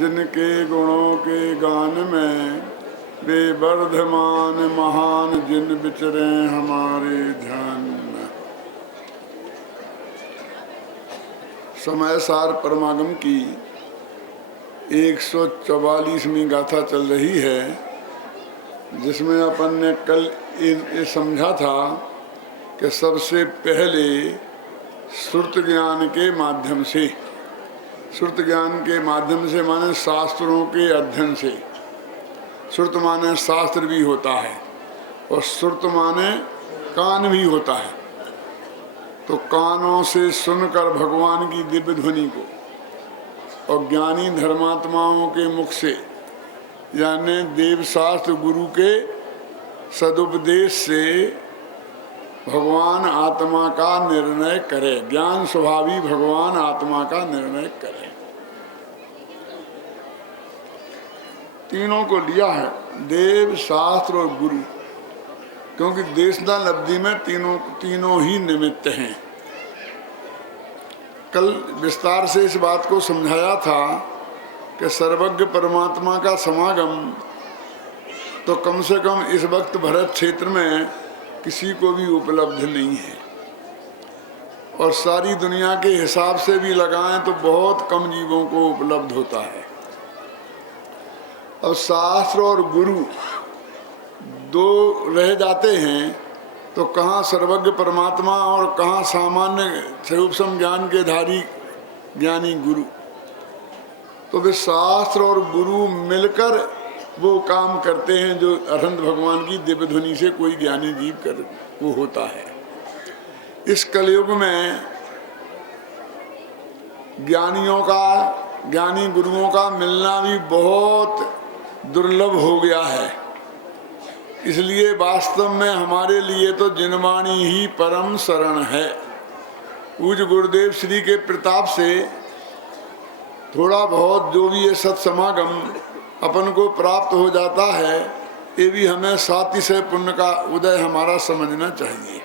जिनके गुणों के गान में वे वर्धमान महान जिन विचरे हमारे ध्यान में। समय सार परमागम की 144वीं गाथा चल रही है, जिसमें अपन ने कल ये समझा था कि सबसे पहले श्रुत ज्ञान के माध्यम से, श्रुत ज्ञान के माध्यम से माने शास्त्रों के अध्ययन से। श्रुत माने शास्त्र भी होता है और श्रुत माने कान भी होता है। तो कानों से सुनकर भगवान की दिव्य ध्वनि को और ज्ञानी धर्मात्माओं के मुख से यानी देव शास्त्र गुरु के सदुपदेश से भगवान आत्मा का निर्णय करे। ज्ञान स्वभावी भगवान आत्मा का निर्णय करे। तीनों को लिया है, देव शास्त्र और गुरु, क्योंकि देशदान अवधि में तीनों ही निमित्त हैं। कल विस्तार से इस बात को समझाया था कि सर्वज्ञ परमात्मा का समागम तो कम से कम इस वक्त भरत क्षेत्र में किसी को भी उपलब्ध नहीं है, और सारी दुनिया के हिसाब से भी लगाएं तो बहुत कम जीवों को उपलब्ध होता है। अब शास्त्र और गुरु दो रह जाते हैं तो कहाँ सर्वज्ञ परमात्मा और कहाँ सामान्य स्वरूपसम ज्ञान के धारी ज्ञानी गुरु। तो वे शास्त्र और गुरु मिलकर वो काम करते हैं जो अरहंत भगवान की दिव्य ध्वनि से कोई ज्ञानी जीव कर वो होता है। इस कलयुग में ज्ञानियों का, ज्ञानी गुरुओं का मिलना भी बहुत दुर्लभ हो गया है। इसलिए वास्तव में हमारे लिए तो जिनवाणी ही परम शरण है। पूज्य गुरुदेव श्री के प्रताप से थोड़ा बहुत जो भी ये सत्समागम अपन को प्राप्त हो जाता है, ये भी हमें सातिशय पुण्य का उदय हमारा समझना चाहिए।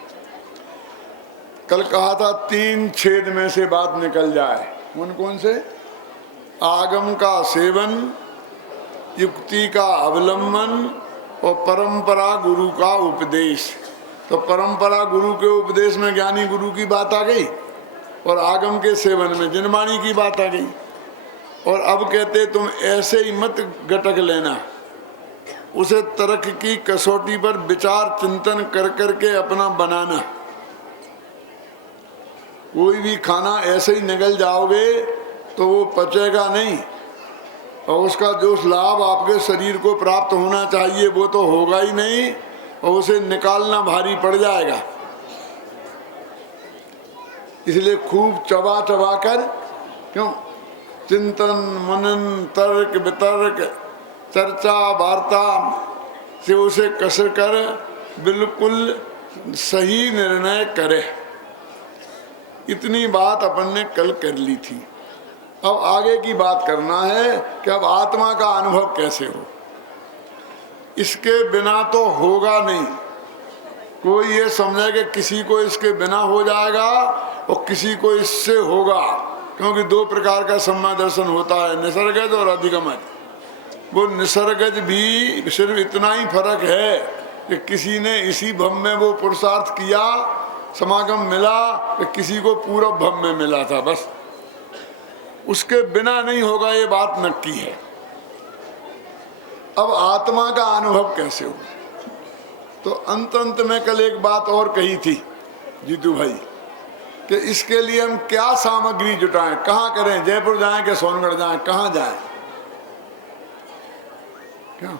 कल कहा था 3 छेद में से बात निकल जाए। कौन कौन से? आगम का सेवन, युक्ति का अवलंबन और परंपरा गुरु का उपदेश। तो परंपरा गुरु के उपदेश में ज्ञानी गुरु की बात आ गई और आगम के सेवन में जिनवाणी की बात आ गई। और अब कहते तुम ऐसे ही मत गटक लेना, उसे तर्क की कसौटी पर विचार चिंतन कर करके अपना बनाना। कोई भी खाना ऐसे ही निगल जाओगे तो वो पचेगा नहीं, और उसका जो लाभ आपके शरीर को प्राप्त होना चाहिए वो तो होगा ही नहीं, और उसे निकालना भारी पड़ जाएगा। इसलिए खूब चबा चबा कर, क्यों, चिंतन मनन तर्क वितर्क चर्चा वार्ता से उसे कसर कर बिल्कुल सही निर्णय करे। इतनी बात अपन ने कल कर ली थी। अब आगे की बात करना है कि अब आत्मा का अनुभव कैसे हो। इसके बिना तो होगा नहीं। कोई ये समझे कि किसी को इसके बिना हो जाएगा और किसी को इससे होगा, क्योंकि 2 प्रकार का सम्यक दर्शन होता है, निसर्गज और अधिगमज। वो निसर्गज भी सिर्फ इतना ही फर्क है कि किसी ने इसी भव में वो पुरुषार्थ किया, समागम मिला, कि किसी को पूर्व भव में मिला था, बस। उसके बिना नहीं होगा, ये बात नक्की है। अब आत्मा का अनुभव कैसे हो, तो अंत में कल एक बात और कही थी जीतू भाई, कि इसके लिए हम क्या सामग्री जुटाएं, कहाँ करें, जयपुर जाएं कि सोनगढ़ जाएं, कहाँ जाएं, क्या?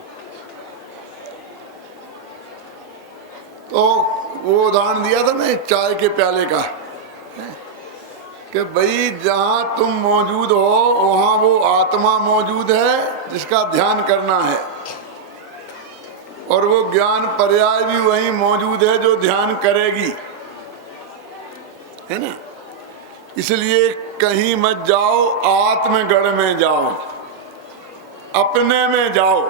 तो वो उदाहरण दिया था मैं चाय के प्याले का, कि भाई जहां तुम मौजूद हो वहां वो आत्मा मौजूद है जिसका ध्यान करना है, और वो ज्ञान पर्याय भी वहीं मौजूद है जो ध्यान करेगी, है ना। इसलिए कहीं मत जाओ, आत्मगढ़ में जाओ, अपने में जाओ।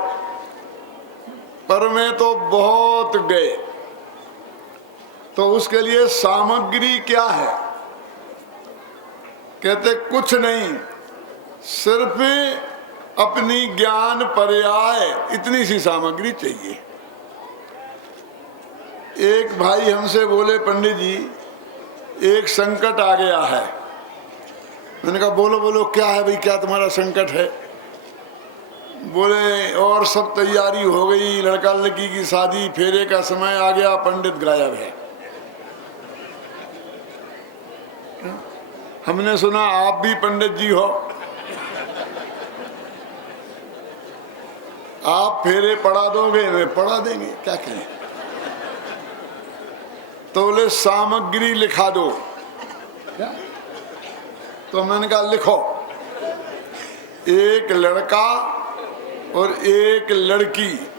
पर में तो बहुत गए। तो उसके लिए सामग्री क्या है? कहते कुछ नहीं, सिर्फ अपनी ज्ञान पर्याय इतनी सी सामग्री चाहिए। एक भाई हमसे बोले, पंडित जी एक संकट आ गया है। मैंने कहा बोलो बोलो क्या है भाई, क्या तुम्हारा संकट है? बोले और सब तैयारी हो गई, लड़का लड़की की शादी, फेरे का समय आ गया, पंडित गायब है। हमने सुना आप भी पंडित जी हो, आप फेरे पढ़ा दोगे? मैं पढ़ा देंगे, क्या करें? तो बोले सामग्री लिखा दो। क्या? तो मैंने कहा लिखो, एक लड़का और एक लड़की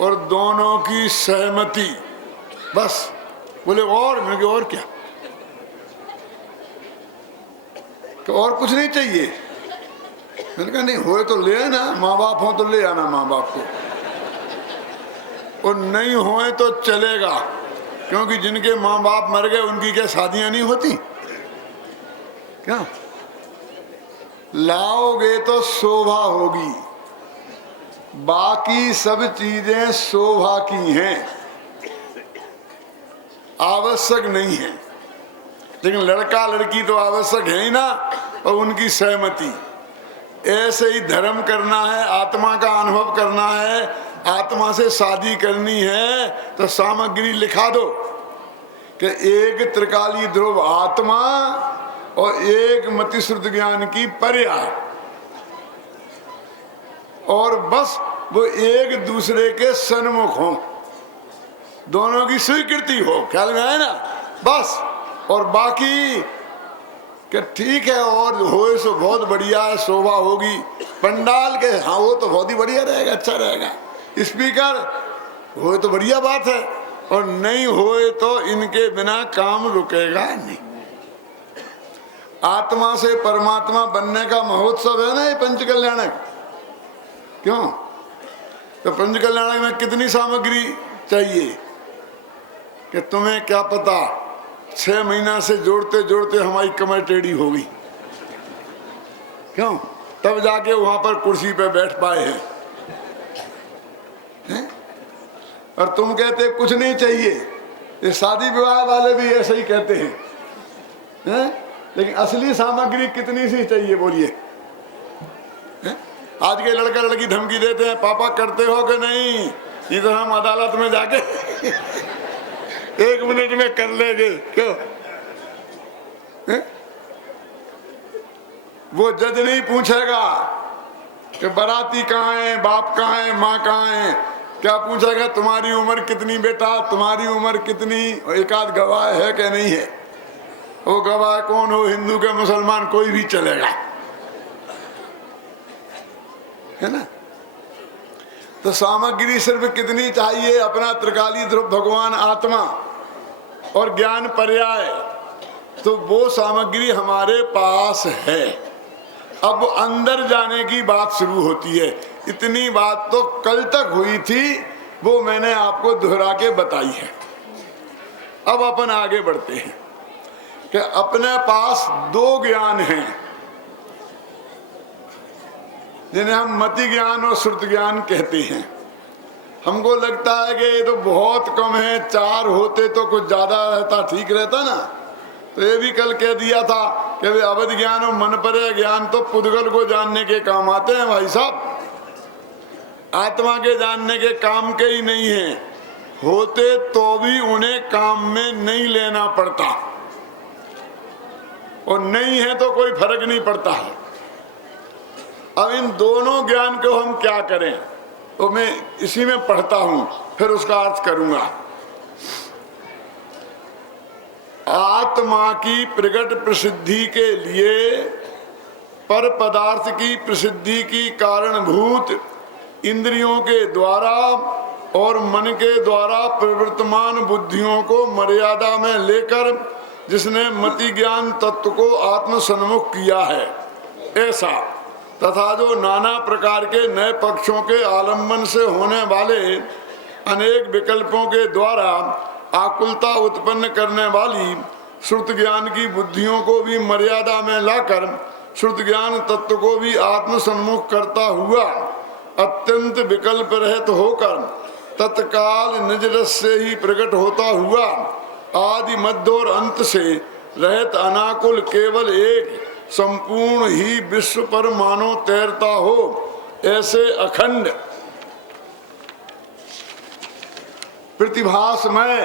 और दोनों की सहमति, बस। बोले और? मैंने कहा और क्या? तो और कुछ नहीं चाहिए? मैंने कहा नहीं, होए तो ले आना, माँ बाप हो तो ले आना माँ बाप को, और नहीं होए तो चलेगा, क्योंकि जिनके माँ बाप मर गए उनकी क्या शादियां नहीं होती क्या? लाओगे तो शोभा होगी, बाकी सब चीजें शोभा की हैं, आवश्यक नहीं है। लेकिन लड़का लड़की तो आवश्यक है ही ना, और उनकी सहमति। ऐसे ही धर्म करना है, आत्मा का अनुभव करना है, आत्मा से शादी करनी है, तो सामग्री लिखा दो कि एक त्रिकाली ध्रुव आत्मा और एक मति श्रुत ज्ञान की पर्याय, और बस वो एक दूसरे के सन्मुख हो, दोनों की स्वीकृति हो। ख्याल में आए ना? बस। और बाकी कि ठीक है और होए सो बहुत बढ़िया है, शोभा होगी, पंडाल के हाँ वो तो बहुत ही बढ़िया रहेगा, अच्छा रहेगा, स्पीकर होए तो बढ़िया बात है, और नहीं होए तो इनके बिना काम रुकेगा नहीं। आत्मा से परमात्मा बनने का महोत्सव है ना ये पंचकल्याणक। क्यों? तो पंचकल्याणक में कितनी सामग्री चाहिए कि तुम्हें क्या पता, 6 महीना से जोड़ते जोड़ते हमारी कमर टेढ़ी हो गई। क्यों? तब जाके वहां पर कुर्सी पे बैठ पाए हैं, हैं? और तुम कहते कुछ नहीं चाहिए। ये शादी विवाह वाले भी ऐसे ही कहते हैं, लेकिन असली सामग्री कितनी सी चाहिए बोलिए? आज के लड़का लड़की धमकी देते हैं, पापा करते हो कि नहीं? ये तो हम अदालत में जाके 1 मिनट में कर लेंगे। क्यों? वो जज नहीं पूछेगा कि बाराती कहाँ है, बाप कहाँ है, माँ कहाँ है। क्या पूछेगा? तुम्हारी उम्र कितनी बेटा, तुम्हारी उम्र कितनी, एक आध गवाह है कि नहीं है। वो गवाह कौन हो, हिंदू के मुसलमान, कोई भी चलेगा, है ना? तो सामग्री सिर्फ कितनी चाहिए? अपना त्रिकाली ध्रुव भगवान आत्मा और ज्ञान पर्याय, तो वो सामग्री हमारे पास है। अब अंदर जाने की बात शुरू होती है। इतनी बात तो कल तक हुई थी, वो मैंने आपको दोहरा के बताई है। अब अपन आगे बढ़ते हैं कि अपने पास 2 ज्ञान हैं, जिन्हें हम मति ज्ञान और श्रुत ज्ञान कहते हैं। हमको लगता है कि ये तो बहुत कम है, 4 होते तो कुछ ज्यादा रहता, ठीक रहता ना। तो ये भी कल कह दिया था कि वे अवध ज्ञान और मन परे ज्ञान तो पुद्गल को जानने के काम आते हैं भाई साहब, आत्मा के जानने के काम के ही नहीं है। होते तो भी उन्हें काम में नहीं लेना पड़ता, और नहीं है तो कोई फर्क नहीं पड़ता है। अब इन दोनों ज्ञान को हम क्या करें, तो मैं इसी में पढ़ता हूं, फिर उसका अर्थ करूंगा। आत्मा की प्रगट प्रसिद्धि के लिए पर पदार्थ की प्रसिद्धि की कारणभूत इंद्रियों के द्वारा और मन के द्वारा प्रवर्तमान बुद्धियों को मर्यादा में लेकर जिसने मति ज्ञान तत्व को आत्म सन्मुख किया है, ऐसा तथा जो नाना प्रकार के नए पक्षों के आलम्बन से होने वाले अनेक विकल्पों के द्वारा आकुलता उत्पन्न करने वाली श्रुत ज्ञान की बुद्धियों को भी मर्यादा में लाकर श्रुत ज्ञान तत्व को भी आत्म सम्मुख करता हुआ अत्यंत विकल्प रहित होकर तत्काल निज रस से ही प्रकट होता हुआ आदि मध्य और अंत से रहित अनाकुल केवल एक संपूर्ण ही विश्व पर मानो तैरता हो, ऐसे अखंड प्रतिभासमय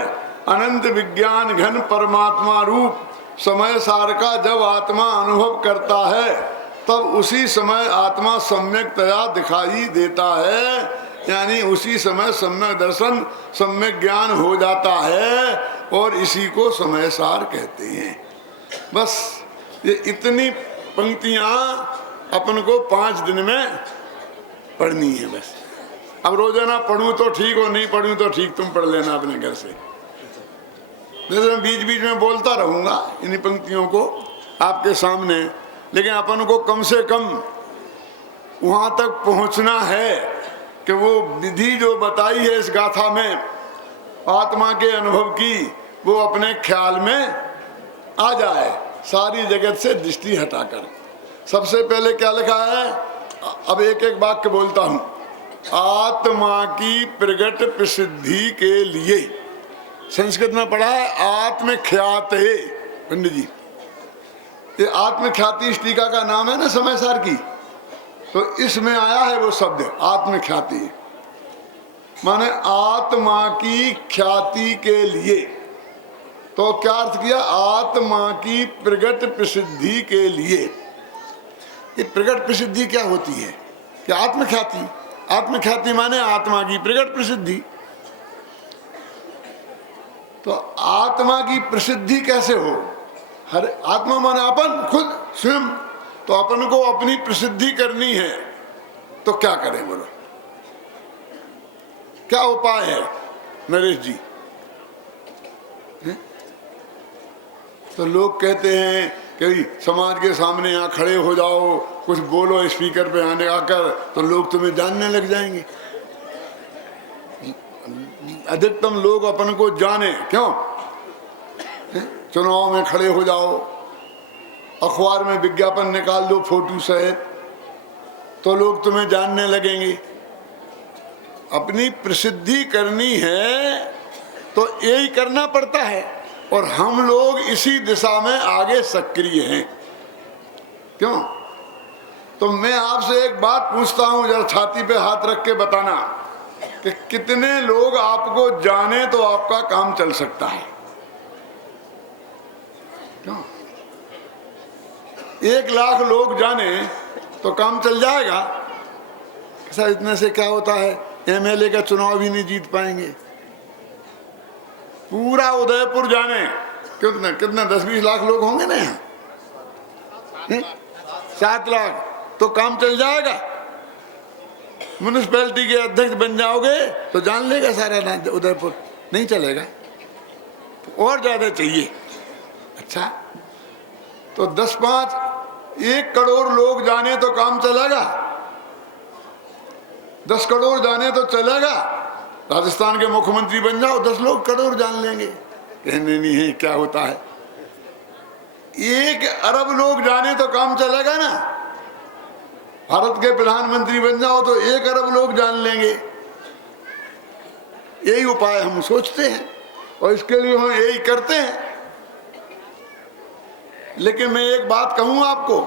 अनंत विज्ञान घन परमात्मा रूप समय सार का जब आत्मा अनुभव करता है तब उसी समय आत्मा सम्यकतया दिखाई देता है, यानी उसी समय सम्यक दर्शन सम्यक ज्ञान हो जाता है और इसी को समय सार कहते हैं। बस ये इतनी पंक्तियां अपन को 5 दिन में पढ़नी है। बस अब रोजाना पढ़ूं तो ठीक हो, नहीं पढ़ूं तो ठीक, तुम पढ़ लेना अपने घर से। जैसे मैं बीच बीच में बोलता रहूंगा इन पंक्तियों को आपके सामने, लेकिन अपन को कम से कम वहां तक पहुंचना है कि वो विधि जो बताई है इस गाथा में आत्मा के अनुभव की, वो अपने ख्याल में आ जाए सारी जगत से दृष्टि हटाकर। सबसे पहले क्या लिखा है, अब एक एक वाक्य बोलता हूं। आत्मा की प्रगट प्रसिद्धि के लिए, संस्कृत में पढ़ा है आत्मख्याते। पंडित जी, ये आत्मख्याति इस टीका का नाम है ना समय सार की, तो इसमें आया है वो शब्द आत्मख्याति, माने आत्मा की ख्याति के लिए। तो क्या अर्थ किया, आत्मा की प्रगट प्रसिद्धि के लिए। ये प्रगट प्रसिद्धि क्या होती है कि आत्मख्याति, आत्मख्याति माने आत्मा की प्रगट प्रसिद्धि। तो आत्मा की प्रसिद्धि कैसे हो, हर आत्मा माने अपन खुद स्वयं, तो अपन को अपनी प्रसिद्धि करनी है तो क्या करें बोलो, क्या उपाय है नरेश जी? तो लोग कहते हैं कि समाज के सामने यहाँ खड़े हो जाओ, कुछ बोलो स्पीकर पे आने आकर, तो लोग तुम्हें जानने लग जाएंगे। अधिकतम लोग अपन को जाने क्यों? चुनाव में खड़े हो जाओ, अखबार में विज्ञापन निकाल दो फोटो सहित, तो लोग तुम्हें जानने लगेंगे। अपनी प्रसिद्धि करनी है तो यही करना पड़ता है, और हम लोग इसी दिशा में आगे सक्रिय हैं। क्यों? तो मैं आपसे एक बात पूछता हूं, जरा छाती पे हाथ रख के बताना कि कितने लोग आपको जाने तो आपका काम चल सकता है? क्यों? 1 लाख लोग जाने तो काम चल जाएगा? ऐसा इतने से क्या होता है, एमएलए का चुनाव भी नहीं जीत पाएंगे। पूरा उदयपुर जाने, कितना 10-20 लाख लोग होंगे ना यहाँ, 7 लाख, तो काम चल जाएगा। म्यूनिसिपैलिटी के अध्यक्ष बन जाओगे तो जान लेगा सारा उदयपुर, नहीं चलेगा, तो और ज्यादा चाहिए। अच्छा, तो 1 करोड़ लोग जाने तो काम चलेगा, 10 करोड़ जाने तो चलेगा। राजस्थान के मुख्यमंत्री बन जाओ, 10 लोग करोड़ जान लेंगे, कहने नहीं है क्या होता है। 1 अरब लोग जाने तो काम चलेगा ना। भारत के प्रधानमंत्री बन जाओ तो 1 अरब लोग जान लेंगे। यही उपाय हम सोचते हैं और इसके लिए हम यही करते हैं। लेकिन मैं एक बात कहूं आपको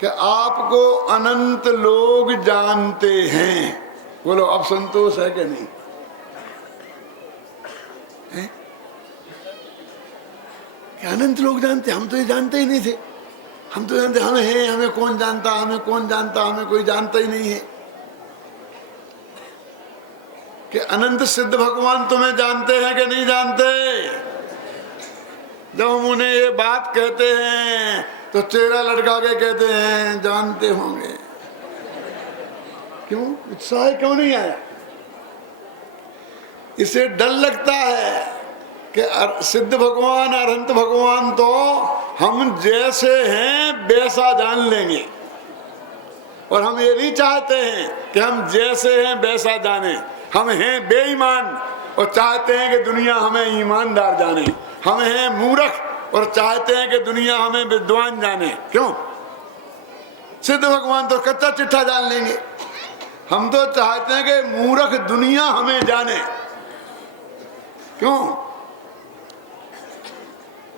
कि आपको अनंत लोग जानते हैं। बोलो, अब संतोष है कि नहीं? है? कि अनंत लोग जानते, हम तो ये जानते ही नहीं थे। हम तो जानते हमें है, हमें कौन जानता, हमें कौन जानता, हमें कोई जानता ही नहीं है। कि अनंत सिद्ध भगवान तुम्हें जानते हैं कि नहीं जानते? जब हम उन्हें ये बात कहते हैं तो चेहरा लटका के कहते हैं जानते होंगे। क्यों? उत्साह क्यों नहीं आया? इसे डर लगता है कि सिद्ध भगवान अनंत भगवान तो हम जैसे हैं वैसा जान लेंगे, और हम ये नहीं चाहते हैं कि हम जैसे हैं वैसा जाने। हम हैं बेईमान और चाहते हैं कि दुनिया हमें ईमानदार जाने। हम हैं मूर्ख और चाहते हैं कि दुनिया हमें विद्वान जाने। क्यों? सिद्ध भगवान तो कच्चा चिट्ठा जान लेंगे। हम तो चाहते हैं कि मूर्ख दुनिया हमें जाने। क्यों?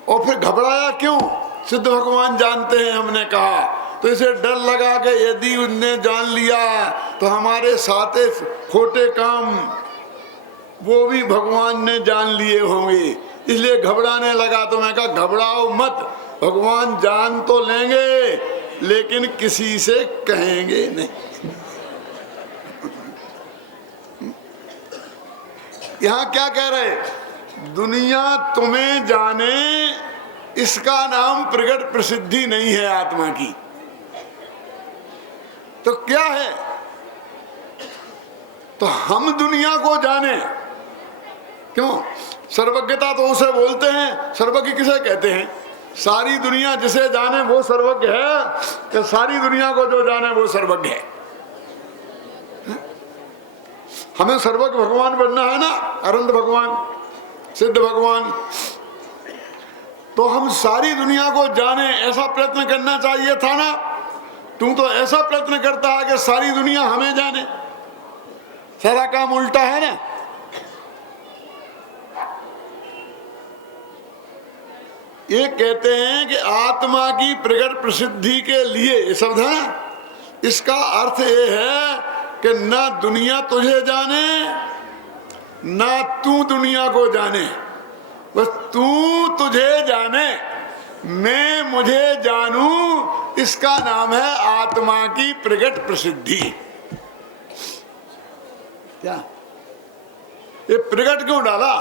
और फिर घबराया क्यों? सिद्ध भगवान जानते हैं, हमने कहा, तो इसे डर लगा कि यदि उनने जान लिया तो हमारे सारे खोटे काम वो भी भगवान ने जान लिए होंगे, इसलिए घबराने लगा। तो मैं कहा घबराओ मत, भगवान जान तो लेंगे लेकिन किसी से कहेंगे नहीं। यहाँ क्या कह रहे? दुनिया तुम्हें जाने इसका नाम प्रगट प्रसिद्धि नहीं है आत्मा की। तो क्या है? तो हम दुनिया को जाने। क्यों? सर्वज्ञता तो उसे बोलते हैं। सर्वज्ञ किसे कहते हैं? सारी दुनिया जिसे जाने वो सर्वज्ञ है, कि सारी दुनिया को जो जाने वो सर्वज्ञ है। हमें सर्वज्ञ भगवान बनना है ना, अनंत भगवान, सिद्ध भगवान। तो हम सारी दुनिया को जाने ऐसा प्रयत्न करना चाहिए था ना। तू तो ऐसा प्रयत्न करता है कि सारी दुनिया हमें जाने। सारा काम उल्टा है ना। ये कहते हैं कि आत्मा की प्रगट प्रसिद्धि के लिए शब्द है, इसका अर्थ ये है कि ना दुनिया तुझे जाने ना तू दुनिया को जाने, बस तू तुझे जाने, मैं मुझे जानूं, इसका नाम है आत्मा की प्रगट प्रसिद्धि। क्या ये प्रगट क्यों डाला?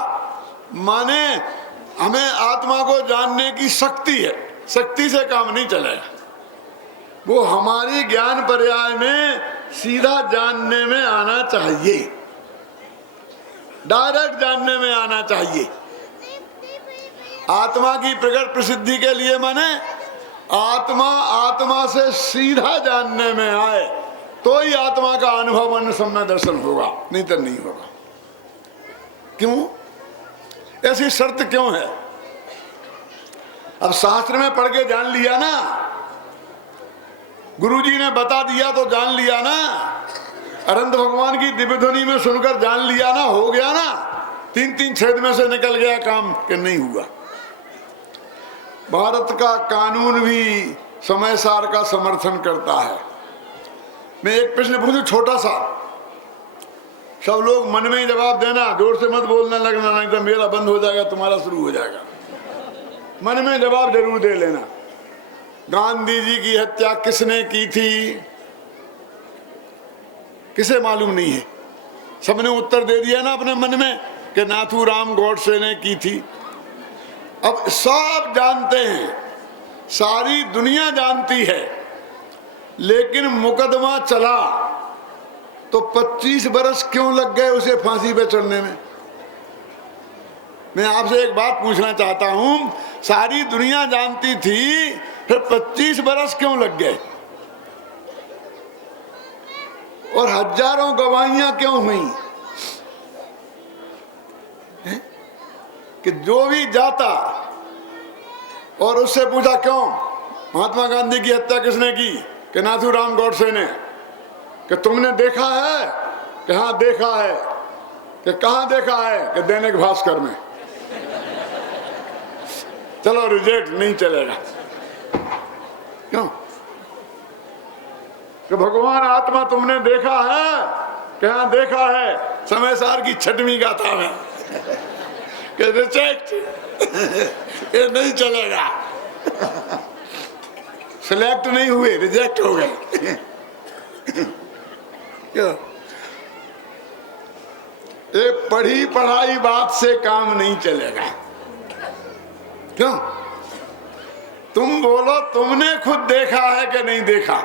माने हमें आत्मा को जानने की शक्ति है, शक्ति से काम नहीं चलेगा। वो हमारी ज्ञान पर्याय में सीधा जानने में आना चाहिए, डायरेक्ट जानने में आना चाहिए। आत्मा की प्रगट प्रसिद्धि के लिए माने आत्मा से सीधा जानने में आए तो ही आत्मा का अनुभव मन सम्य दर्शन होगा, नहीं तो नहीं होगा। क्यों? ऐसी शर्त क्यों है? अब शास्त्र में पढ़ के जान लिया ना, गुरुजी ने बता दिया तो जान लिया ना, अनंत भगवान की दिव्य ध्वनि में सुनकर जान लिया ना, हो गया ना, 3 छेद में से निकल गया काम, कि नहीं हुआ। भारत का कानून भी समय सार का समर्थन करता है। मैं एक प्रश्न पूछूं छोटा सा, सब लोग मन में ही जवाब देना, जोर से मत बोलने लगना, नहीं तो मेरा बंद हो जाएगा, तुम्हारा शुरू हो जाएगा। मन में जवाब जरूर दे लेना। गांधी जी की हत्या किसने की थी? किसे मालूम नहीं है? सबने उत्तर दे दिया ना अपने मन में कि नाथूराम गॉडसे ने की थी। अब सब जानते हैं, सारी दुनिया जानती है, लेकिन मुकदमा चला तो 25 बरस क्यों लग गए उसे फांसी पे चढ़ने में? मैं आपसे एक बात पूछना चाहता हूं, सारी दुनिया जानती थी, फिर 25 बरस क्यों लग गए? और हजारों गवाहियां क्यों हुई? कि जो भी जाता और उससे पूछा क्यों महात्मा गांधी की हत्या किसने की? कि नाथूराम गॉडसे ने। कि तुमने देखा है? कि हाँ देखा है। कि कहाँ देखा है? कि दैनिक भास्कर में। चलो रिजेक्ट, नहीं चलेगा। क्यों? कि भगवान आत्मा तुमने देखा है? कि हाँ देखा है। समय सार की 6वीं गाथा में। कि रिजेक्ट, ये नहीं चलेगा। सिलेक्ट नहीं हुए, रिजेक्ट हो गए। क्यों? ये पढ़ी पढ़ाई बात से काम नहीं चलेगा। क्यों? तुम बोलो तुमने खुद देखा है कि नहीं देखा?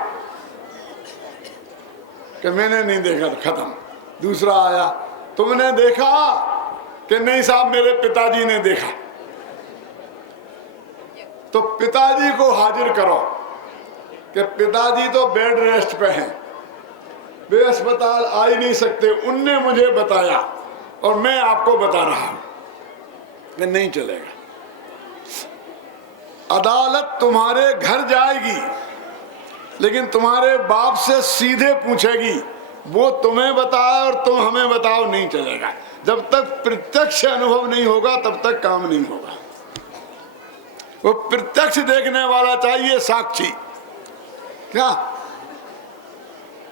कि मैंने नहीं देखा, तो खत्म। दूसरा आया, तुमने देखा? कि नहीं साहब मेरे पिताजी ने देखा। तो पिताजी को हाजिर करो कि पिताजी तो बेड रेस्ट पे हैं, वे अस्पताल आ ही नहीं सकते, उनने मुझे बताया और मैं आपको बता रहा हूं। कि नहीं चलेगा। अदालत तुम्हारे घर जाएगी, लेकिन तुम्हारे बाप से सीधे पूछेगी, वो तुम्हें बताए और तुम हमें बताओ, नहीं चलेगा। जब तक प्रत्यक्ष अनुभव नहीं होगा तब तक काम नहीं होगा। वो प्रत्यक्ष देखने वाला चाहिए, साक्षी। क्या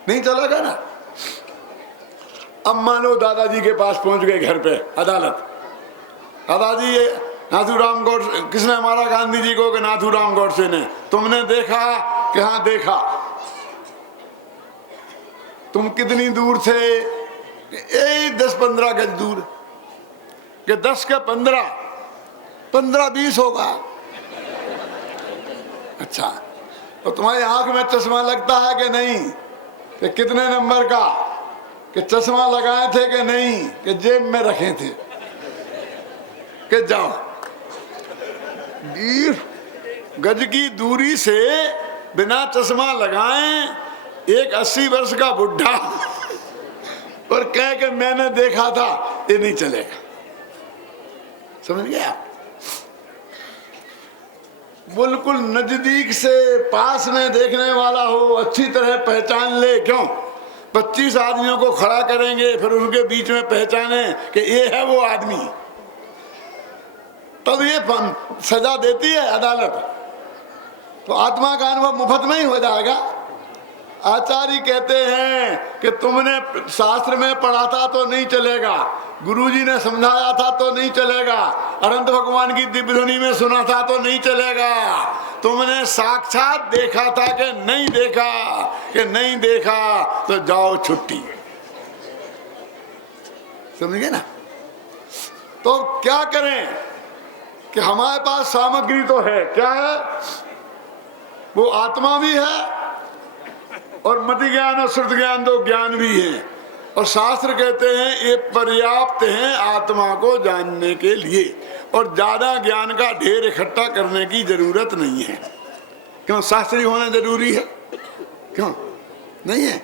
नहीं चलेगा ना। अब मान लो दादाजी के पास पहुंच गए घर पे अदालत, दादाजी ये नाथूराम गोडसे, किसने मारा गांधी जी को? कि नाथूराम गोडसे ने। तुमने देखा? कि हाँ देखा। तुम कितनी दूर थे? यही 10-15 गज दूर। कि 10 के 15, 15-20 होगा। अच्छा, तो तुम्हारी आंख में चश्मा लगता है कि नहीं? कि कितने नंबर का? कि चश्मा लगाए थे कि नहीं? कि जेब में रखे थे? कि जाओ 20 गज की दूरी से बिना चश्मा लगाए एक 80 वर्ष का बुढ़ा और कह के मैंने देखा था, ये नहीं चलेगा। समझ गया? बिल्कुल नजदीक से पास में देखने वाला हो, अच्छी तरह पहचान ले। क्यों? 25 आदमियों को खड़ा करेंगे, फिर उनके बीच में पहचाने कि ये है वो आदमी, तब ये सजा देती है अदालत। तो आत्मा का अनुभव मुफ्त में ही हो जाएगा। आचार्य कहते हैं कि तुमने शास्त्र में पढ़ा था तो नहीं चलेगा, गुरुजी ने समझाया था तो नहीं चलेगा, अनंत भगवान की दिव्य ध्वनि में सुना था तो नहीं चलेगा, तुमने साक्षात देखा था कि नहीं देखा? कि नहीं देखा तो जाओ छुट्टी। समझे ना? तो क्या करें कि हमारे पास सामग्री तो है। क्या है? वो आत्मा भी है और मति ज्ञान और श्रुत ज्ञान, दो ज्ञान भी है। और शास्त्र कहते हैं ये पर्याप्त है आत्मा को जानने के लिए, और ज्यादा ज्ञान का ढेर इकट्ठा करने की जरूरत नहीं है। क्यों? शास्त्री होना जरूरी है? क्यों नहीं है?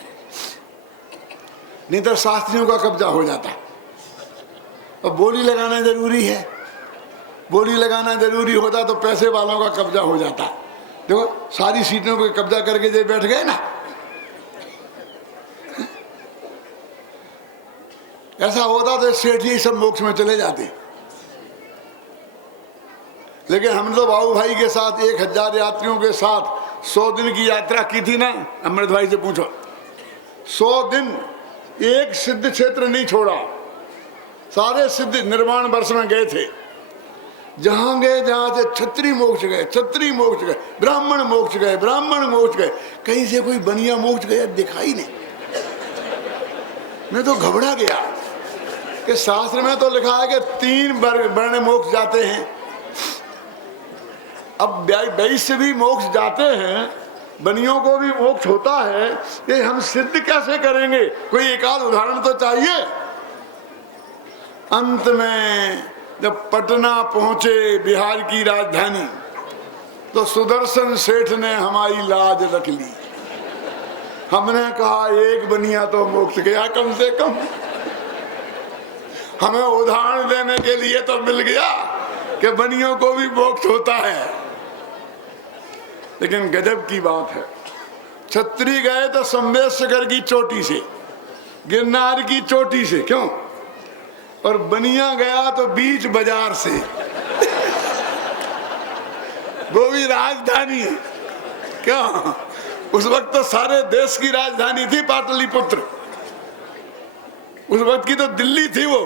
नहीं तो शास्त्रियों का कब्जा हो जाता। और बोली लगाना जरूरी है। बोली लगाना जरूरी होता तो पैसे वालों का कब्जा हो जाता। देखो सारी सीटों पे कब्जा करके जो बैठ गए ना, ऐसा होता तो सेठ जी सब मोक्ष में चले जाते। लेकिन हम तो बाबू भाई के साथ 1000 यात्रियों के साथ 100 दिन की यात्रा की थी ना। अमृत भाई से पूछो, 100 दिन एक सिद्ध क्षेत्र नहीं छोड़ा। सारे सिद्ध निर्वाण वर्ष में गए थे। जहां गए, जहां से क्षत्रिय मोक्ष गए, क्षत्रिय मोक्ष गए, ब्राह्मण मोक्ष गए, ब्राह्मण मोक्ष गए, कहीं से कोई बनिया मोक्ष गया दिखाई नहीं। मैं तो घबरा गया कि शास्त्र में तो लिखा है कि 3 वर्ण मोक्ष जाते हैं। अब वैश्य भी मोक्ष जाते हैं, बनियों को भी मोक्ष होता है, ये हम सिद्ध कैसे करेंगे? कोई एक आध उदाहरण तो चाहिए। अंत में जब पटना पहुंचे, बिहार की राजधानी, तो सुदर्शन सेठ ने हमारी लाज रख ली। हमने कहा एक बनिया तो मोक्ष गया कम से कम, हमें उदाहरण देने के लिए तो मिल गया कि बनियों को भी मोक्ष होता है। लेकिन गजब की बात है, क्षत्रिय गए तो संवेशकर की चोटी से, गिरनार की चोटी से। क्यों? और बनिया गया तो बीच बाजार से वो भी राजधानी। क्यों? उस वक्त तो सारे देश की राजधानी थी पाटलिपुत्र। उस वक्त की तो दिल्ली थी वो।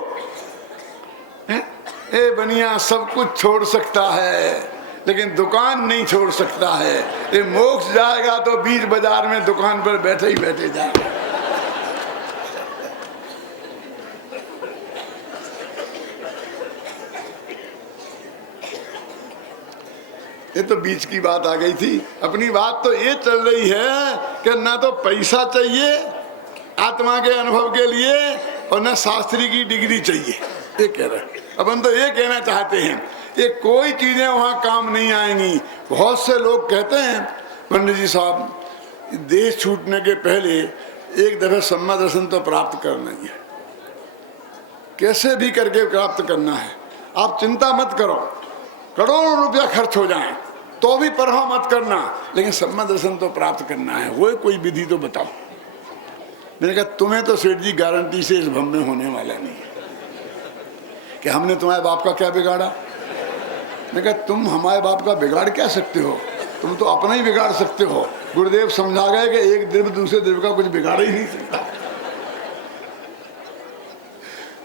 ए बनिया सब कुछ छोड़ सकता है, लेकिन दुकान नहीं छोड़ सकता है। ये मोक्ष जाएगा तो बीच बाजार में दुकान पर बैठे ही बैठे जाएगा। ये तो बीच की बात आ गई थी। अपनी बात तो ये चल रही है कि ना तो पैसा चाहिए आत्मा के अनुभव के लिए और ना शास्त्री की डिग्री चाहिए। ये कह रहे हैं। अब हम तो ये कहना चाहते हैं ये कोई चीजें वहां काम नहीं आएंगी। बहुत से लोग कहते हैं पंडित जी साहब, देश छूटने के पहले एक दफे सम्मा दर्शन तो प्राप्त करना ही है, कैसे भी करके प्राप्त करना है। आप चिंता मत करो, करोड़ों रुपया खर्च हो जाए, तो भी परवाह मत करना, लेकिन सम्यक दर्शन तो प्राप्त करना है, वो कोई विधि तो बताओ। मैंने कहा तुम्हें तो सेठ जी गारंटी से इस भव में होने वाला नहीं है कि हमने तुम्हारे बाप का क्या बिगाड़ा। मैंने कहा तुम हमारे बाप का बिगाड़ क्या सकते हो, तुम तो अपना ही बिगाड़ सकते हो। गुरुदेव समझा गए कि एक द्रव्य दूसरे द्रव्य का कुछ बिगाड़ ही नहीं सकता।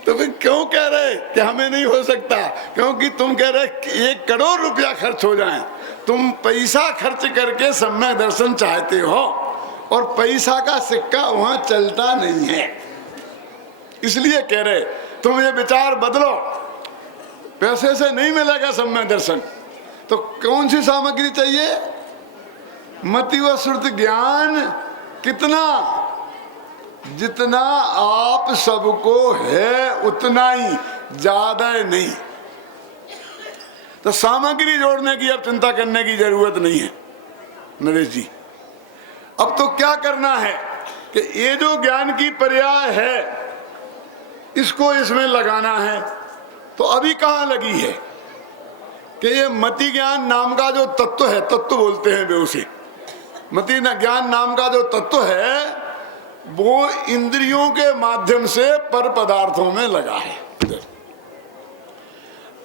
तो फिर क्यों कह रहे कि हमें नहीं हो सकता? क्योंकि तुम कह रहे 1 करोड़ रुपया खर्च हो जाए, तुम पैसा खर्च करके सम्यक दर्शन चाहते हो और पैसा का सिक्का वहां चलता नहीं है, इसलिए कह रहे तुम ये विचार बदलो। पैसे से नहीं मिलेगा सम्यक दर्शन, तो कौन सी सामग्री चाहिए? मति व श्रुति ज्ञान। कितना? जितना आप सबको है उतना ही, ज्यादा नहीं। तो सामग्री जोड़ने की अब चिंता करने की जरूरत नहीं है नरेश जी। अब तो क्या करना है कि ये जो ज्ञान की पर्याय है इसको इसमें लगाना है। तो अभी कहाँ लगी है कि ये मति ज्ञान नाम का जो तत्व है, तत्व बोलते हैं वे उसे, मति ज्ञान नाम का जो तत्व है वो इंद्रियों के माध्यम से पर पदार्थों में लगा है।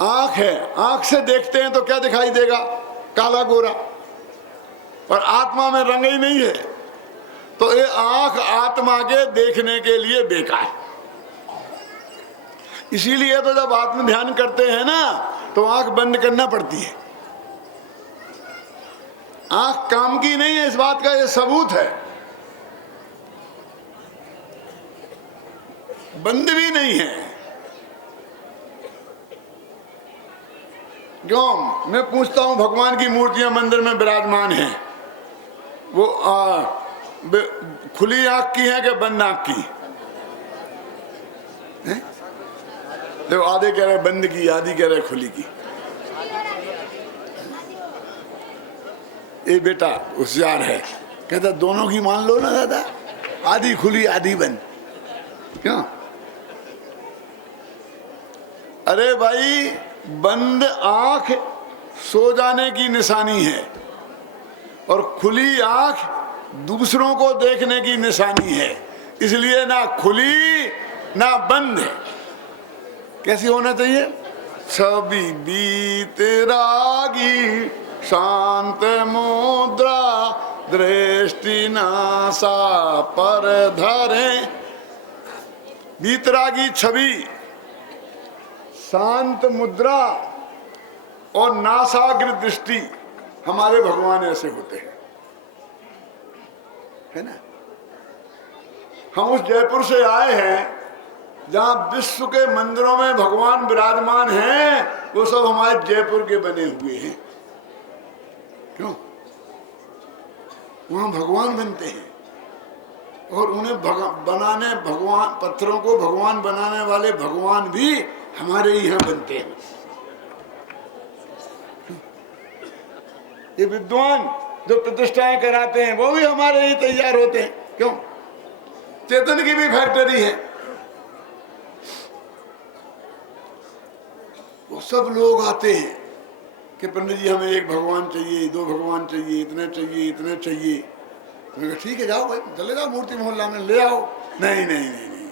आंख है, आंख से देखते हैं तो क्या दिखाई देगा? काला गोरा। और आत्मा में रंग ही नहीं है, तो ये आंख आत्मा के देखने के लिए बेकार। इसीलिए तो जब आत्म ध्यान करते हैं ना तो आंख बंद करना पड़ती है। आंख काम की नहीं है, इस बात का ये सबूत है। बंद भी नहीं है। क्यों? मैं पूछता हूं, भगवान की मूर्तियां मंदिर में विराजमान हैं, वो खुली आंख की है कि बंद आंख की? देखो आधे कह रहे बंद की, आधी कह रहे खुली की। ये बेटा होशियार है, कहता दोनों की मान लो ना दादा, आधी खुली आधी बंद। क्यों? अरे भाई बंद आंख सो जाने की निशानी है और खुली आंख दूसरों को देखने की निशानी है, इसलिए ना खुली ना बंद है। कैसी होना चाहिए? सभी बीतरागी शांत मुद्रा दृष्टि नासा पर धरे। बीतरागी छवि, शांत मुद्रा और नासाग्र दृष्टि, हमारे भगवान ऐसे होते हैं, है ना। हम उस जयपुर से आए हैं जहां विश्व के मंदिरों में भगवान विराजमान हैं, वो सब हमारे जयपुर के बने हुए हैं। क्यों? वहां भगवान बनते हैं और उन्हें बनाने, भगवान पत्थरों को भगवान बनाने वाले भगवान भी हमारे यहाँ बनते हैं। ये विद्वान जो प्रतिष्ठाएं कराते हैं वो भी हमारे ही तैयार होते हैं। क्यों? चेतन की भी फैक्ट्री है। वो सब लोग आते हैं कि पंडित जी हमें एक भगवान चाहिए, 2 भगवान चाहिए, इतने चाहिए, इतने चाहिए। तो मैं कहा ठीक है जाओ भाई, चले जाओ मूर्ति मोहल्ला में ले आओ। नहीं नहीं नहीं नहीं,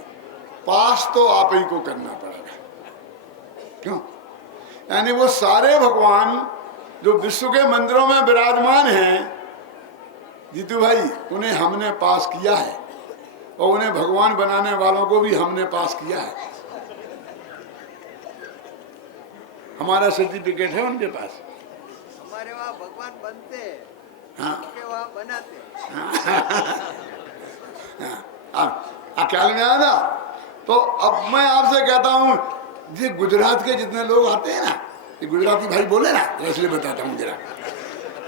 पास तो आप ही को करना पड़ेगा। क्यों? यानी वो सारे भगवान जो विश्व के मंदिरों में विराजमान हैं जीतू भाई, उन्हें हमने पास किया है और उन्हें भगवान बनाने वालों को भी हमने पास किया है। हमारा सर्टिफिकेट है उनके पास। हमारे वहाँ भगवान बनते हैं, हाँ, उनके वहाँ बनाते हैं। हाँ, ख्याल में आया ना। तो अब मैं आपसे कहता हूँ, ये गुजरात के जितने लोग आते हैं ना, ये गुजराती भाई बोले ना, इसलिए बताता हूँ जरा।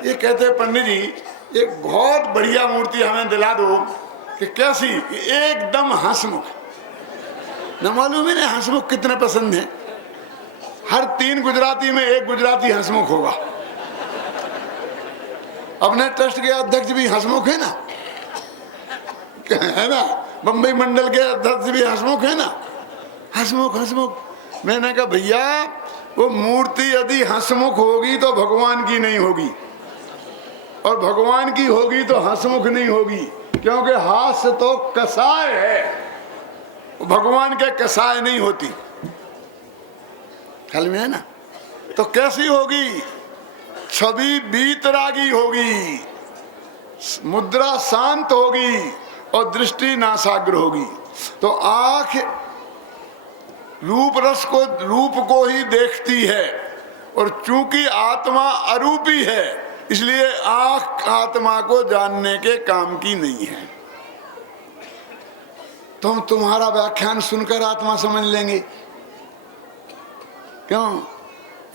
ये कहते हैं पंडित जी एक बहुत बढ़िया मूर्ति हमें दिला दो। कि कैसी? एकदम हंसमुख। न मालूम है ना हंसमुख कितने पसंद है। हर 3 गुजराती में 1 गुजराती हंसमुख होगा। अपने ट्रस्ट के अध्यक्ष भी हंसमुख है ना, है ना। बम्बई मंडल के अध्यक्ष भी हंसमुख है ना। हंसमुख हंसमुख। मैंने कहा भैया वो मूर्ति यदि हंसमुख होगी तो भगवान की नहीं होगी, और भगवान की होगी तो हंसमुख नहीं होगी, क्योंकि हास्य तो कसाय है, भगवान के कसाय नहीं होती। ख्याल में है ना? तो कैसी होगी? छवि बीतरागी होगी, मुद्रा शांत होगी और दृष्टि नासाग्र होगी। तो आंख रूप रस को, रूप को ही देखती है, और चूंकि आत्मा अरूपी है इसलिए आंख आत्मा को जानने के काम की नहीं है। तो हम तुम्हारा व्याख्यान सुनकर आत्मा समझ लेंगे क्यों?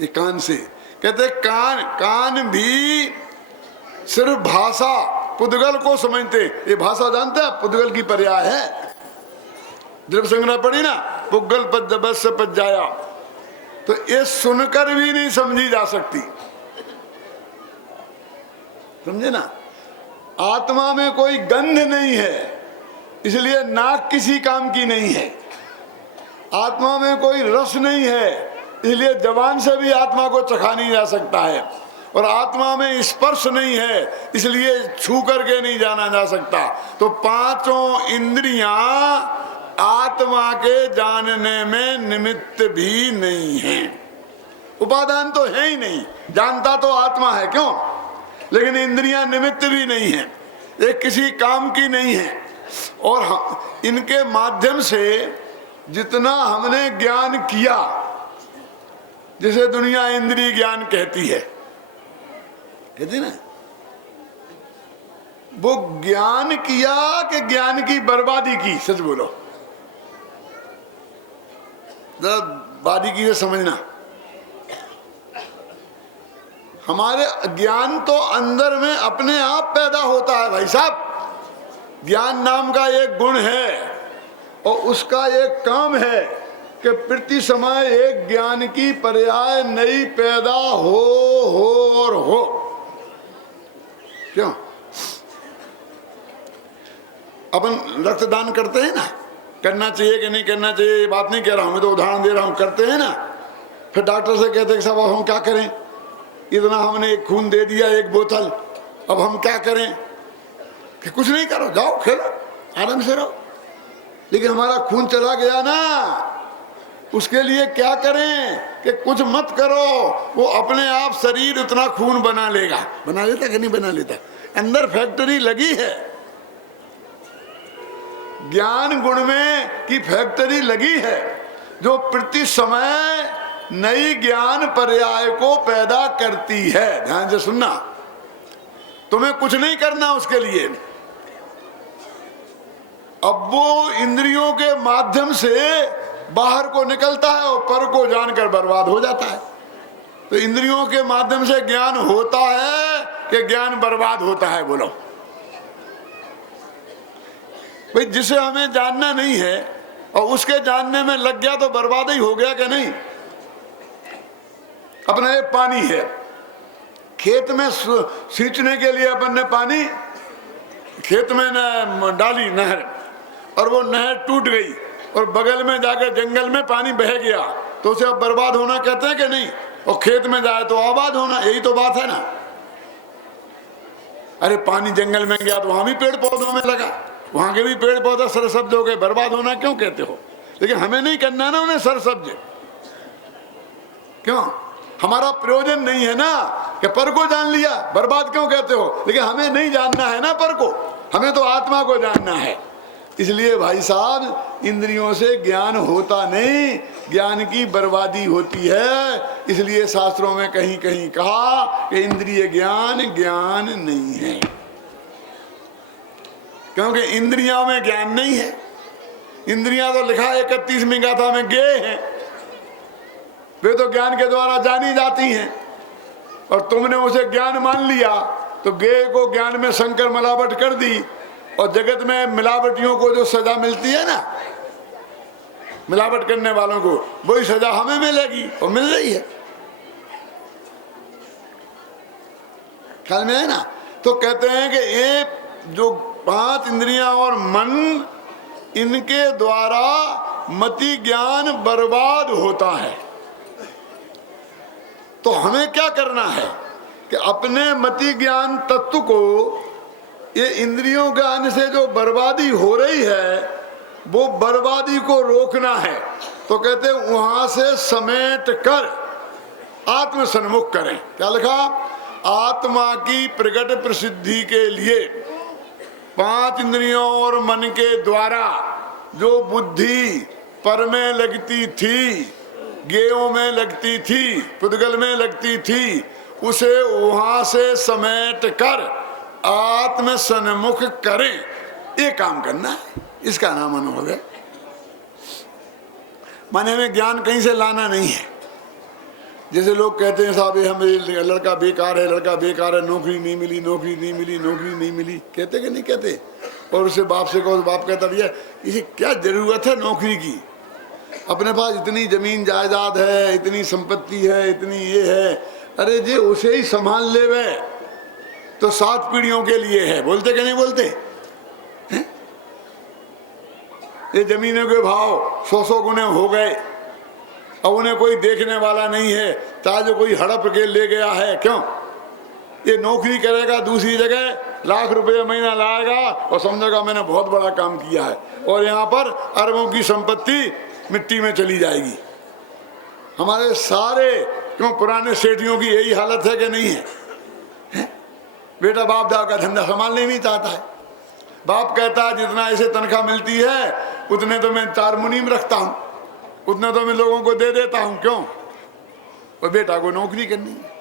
ये कान से कहते, कान भी सिर्फ भाषा पुद्गल को समझते। ये भाषा जानते हैं? पुद्गल की पर्याय है। द्रव्य संग्रह पढ़ी ना, पुद्गल पद बस पद जाया। तो ये सुनकर भी नहीं समझी जा सकती, समझे ना? आत्मा में कोई गंध नहीं है इसलिए नाक किसी काम की नहीं है। आत्मा में कोई रस नहीं है इसलिए जबान से भी आत्मा को चखा नहीं जा सकता है। और आत्मा में स्पर्श नहीं है इसलिए छू करके नहीं जाना जा सकता। तो पांचों इंद्रियां आत्मा के जानने में निमित्त भी नहीं है। उपादान तो है ही नहीं, जानता तो आत्मा है क्यों, लेकिन इंद्रियां निमित्त भी नहीं है, ये किसी काम की नहीं है। और इनके माध्यम से जितना हमने ज्ञान किया, जिसे दुनिया इंद्रिय ज्ञान कहती है, कहती ना, वो ज्ञान किया कि ज्ञान की बर्बादी की? सच बोलो, जरा बारीकी से समझना। हमारे ज्ञान तो अंदर में अपने आप पैदा होता है भाई साहब। ज्ञान नाम का एक गुण है और उसका एक काम है कि प्रति समय एक ज्ञान की पर्याय नई पैदा हो और हो। क्यों? अपन रक्तदान करते हैं ना, करना चाहिए कि नहीं करना चाहिए ये बात नहीं कह रहा हूं, मैं तो उदाहरण दे रहा हूं। करते हैं ना, फिर डॉक्टर से कहते हैं साहब अब हम क्या करें, इतना हमने एक खून दे दिया, एक बोतल, अब हम क्या करें? कि कुछ नहीं करो, जाओ खेलो, आराम से रहो। लेकिन हमारा खून चला गया ना, उसके लिए क्या करें कि कुछ मत करो, वो अपने आप शरीर उतना खून बना लेगा। बना लेता कि नहीं बना लेता? अंदर फैक्ट्री लगी है, ज्ञान गुण में की फैक्ट्री लगी है, जो प्रति समय नई ज्ञान पर्याय को पैदा करती है। ध्यान से सुनना, तुम्हें कुछ नहीं करना उसके लिए। अब वो इंद्रियों के माध्यम से बाहर को निकलता है और पर को जानकर बर्बाद हो जाता है। तो इंद्रियों के माध्यम से ज्ञान होता है कि ज्ञान बर्बाद होता है? बोलो भाई, जिसे हमें जानना नहीं है और उसके जानने में लग गया तो बर्बाद ही हो गया कि नहीं? अपना एक पानी है, खेत में सींचने के लिए अपन ने पानी खेत में न डाली नहर, और वो नहर टूट गई और बगल में जाकर जंगल में पानी बह गया, तो उसे अब बर्बाद होना कहते हैं कि नहीं? और खेत में जाए तो आबाद होना, यही तो बात है ना। अरे पानी जंगल में गया तो वहां भी पेड़ पौधों में लगा, वहां के भी पेड़ पौधे सरसब्ज हो गए, बर्बाद होना क्यों कहते हो? लेकिन हमें नहीं करना ना उन्हें सरसब्ज, क्यों? हमारा प्रयोजन नहीं है ना कि पर को जान लिया, बर्बाद क्यों कहते हो? लेकिन हमें नहीं जानना है ना पर को, हमें तो आत्मा को जानना है। इसलिए भाई साहब, इंद्रियों से ज्ञान होता नहीं, ज्ञान की बर्बादी होती है। इसलिए शास्त्रों में कहीं कहीं कहा कि इंद्रिय ज्ञान ज्ञान नहीं है, क्योंकि इंद्रियों में ज्ञान नहीं है। इंद्रियां तो लिखा 31वीं गाथा में गे हैं, वे तो ज्ञान के द्वारा जानी जाती हैं, और तुमने उसे ज्ञान मान लिया तो गे को ज्ञान में शंकर मिलावट कर दी, और जगत में मिलावटियों को जो सजा मिलती है ना, मिलावट करने वालों को, वही सजा हमें मिलेगी और मिल रही है। ख्याल में है ना? तो कहते हैं कि ये जो 5 इंद्रियां और मन, इनके द्वारा मति ज्ञान बर्बाद होता है। तो हमें क्या करना है कि अपने मति ज्ञान तत्व को ये इंद्रियों ज्ञान से जो बर्बादी हो रही है वो बर्बादी को रोकना है। तो कहते वहां से समेट कर आत्म सन्मुख करें। क्या लिखा? आत्मा की प्रकट प्रसिद्धि के लिए 5 इंद्रियों और मन के द्वारा जो बुद्धि पर में लगती थी, गेयों में लगती थी, पुद्गल में लगती थी, उसे वहां से समेट कर आत्म सन्मुख करें। ये काम करना है, इसका नाम अनुभव है। माने में ज्ञान कहीं से लाना नहीं है। जैसे लोग कहते हैं साहब ये हमें लड़का बेकार है, लड़का बेकार है, नौकरी नहीं मिली, नौकरी नहीं मिली, नौकरी नहीं मिली, कहते कि नहीं कहते? और उसे बाप से कहो, बाप कहता भैया इसे क्या जरूरत है नौकरी की, अपने पास इतनी जमीन जायदाद है, इतनी संपत्ति है, इतनी ये है। अरे जी उसे ही संभाल ले वे तो 7 पीढ़ियों के लिए है। बोलते कि नहीं बोलते? ये जमीनों के भाव 100 गुने हो गए, अब उन्हें कोई देखने वाला नहीं है, चाहे जो कोई हड़प के ले गया है। क्यों? ये नौकरी करेगा दूसरी जगह, लाख रुपए महीना लाएगा और समझेगा मैंने बहुत बड़ा काम किया है, और यहाँ पर अरबों की संपत्ति मिट्टी में चली जाएगी। हमारे सारे क्यों पुराने सेठियों की यही हालत है कि नहीं है? बेटा बाप दादा का धंधा संभालने नहीं चाहता है। बाप कहता है जितना ऐसे तनख्वाह मिलती है उतने तो मैं 4 मुनीम रखता हूँ, उतना तो मैं लोगों को दे देता हूँ। क्यों? और बेटा को नौकरी करनी है।